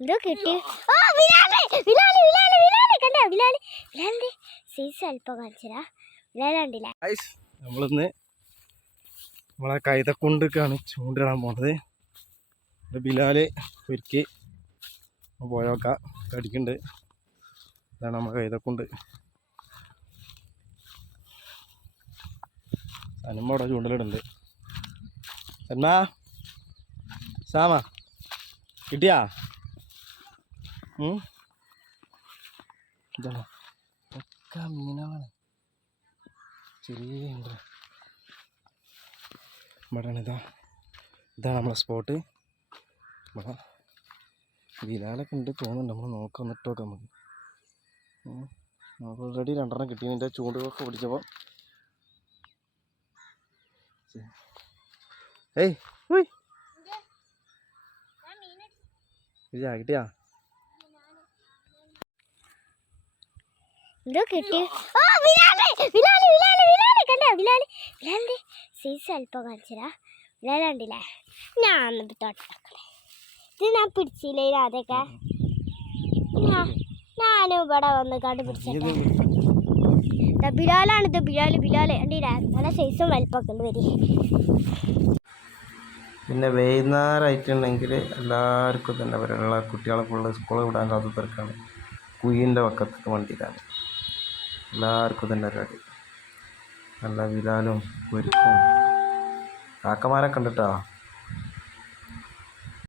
എന്തോ കിട്ടി. ഓ ബിലാല് ബിലാല് ബിലാല് ബിലാല് കണ്ടോ ബിലാല് ബിലാലിന്റെ സൈസ് അല്പം കാണിച്ചരാ. ബിലാല് കണ്ടില്ല. നമ്മളിന്ന് നമ്മളെ കൈതക്കൊണ്ടൊക്കെയാണ് ചൂണ്ടിടാൻ പോണത്. ബിലാല് ഒരുക്കി പോയോക്കാം കടിക്കുന്നുണ്ട്. ഇതാണ് നമ്മളെ കൈതക്കൊണ്ട്. സനുമ്മ അവിടെ ചൂണ്ടലിടുന്നുണ്ട്. സന്മാ സാമ കിട്ടിയാ? ഇതാണ് ഒക്കെ മീനാണ്. ചെറിയ ഉണ്ട്. ഇവിടെയാണ് ഇതാണ് നമ്മളെ സ്പോട്ട്. ഇവിടെ ബിലാലൊക്കെ ഉണ്ട് തോന്നുന്നുണ്ട്. നമ്മൾ നോക്കാം, എന്നിട്ട് നോക്കാം. നമുക്ക് ഓൾറെഡി 2 കിട്ടി. ഇതിൻ്റെ ചൂണ്ടുകളൊക്കെ പിടിച്ചപ്പോൾ ഏയ് ഉയ് കിട്ടിയാ? എന്തോ കിട്ടി. ഓ ബിലാല് ബിലാല് ബിലാല് ബിലാല് കണ്ടോ ബിലാല് ബിലാലിന്റെ സൈസ് അല്പം കാണിച്ചരാ. ബിലാല് കണ്ടില്ലേ? ഞാൻ തൊട്ടേ ഇത് ഞാൻ പിടിച്ചില്ലേ അതൊക്കെ. ഞാനും ഇവിടെ വന്ന് കണ്ട് പിടിച്ചിട്ട് ബിലാലാണിത്. ബിലാല് ബിലാല് കണ്ടില്ലേ? നല്ല സൈസും വലിപ്പമൊക്കെ ഉണ്ട്. വരി പിന്നെ വൈകുന്നേരമായിട്ടുണ്ടെങ്കിൽ എല്ലാവർക്കും തന്നെ വരെയുള്ള കുട്ടികളെ ഫുള്ള് സ്കൂളിൽ വിടാൻ കാത്തു തീർക്കാണ്. കുയിൻ്റെ വക്കത്ത് വണ്ടിയിലാണ് എല്ലാവർക്കും തന്നെ പരിപാടി. നല്ല വിലാലും പൊരിക്കും കാക്കമാരൊക്കെ ഉണ്ട് കേട്ടോ.